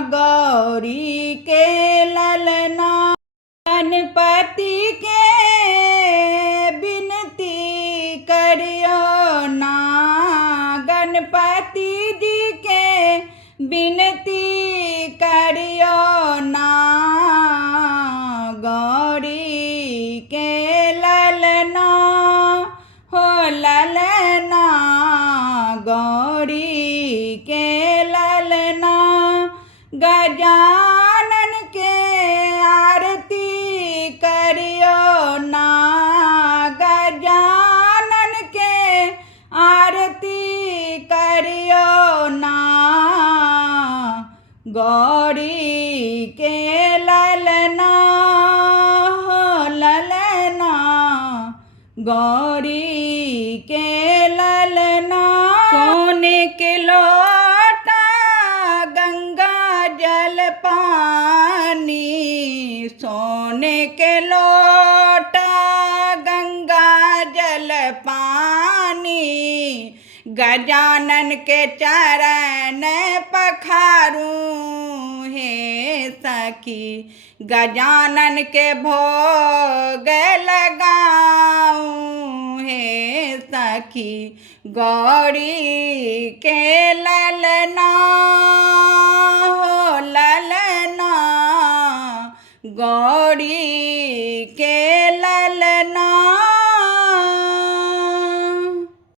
गौरी के ललना गणपति के विनती करियो ना, गणपति जी के विनती करियो ना। गौरी के ललना हो ललना, गौरी के ललना गजानन के आरती करियो ना, गजानन के आरती करियो ना। गौरी के ललना हो ललना, गौरी के ललना सोने के लोटा गंगा जल पानी, सोने के लोटा गंगा जल पानी गजानन के चरण पखारूं हे सखी, गजानन के भोग लगाऊं हे सखी। गौरी के ललना हो ललना, गौरी के ललना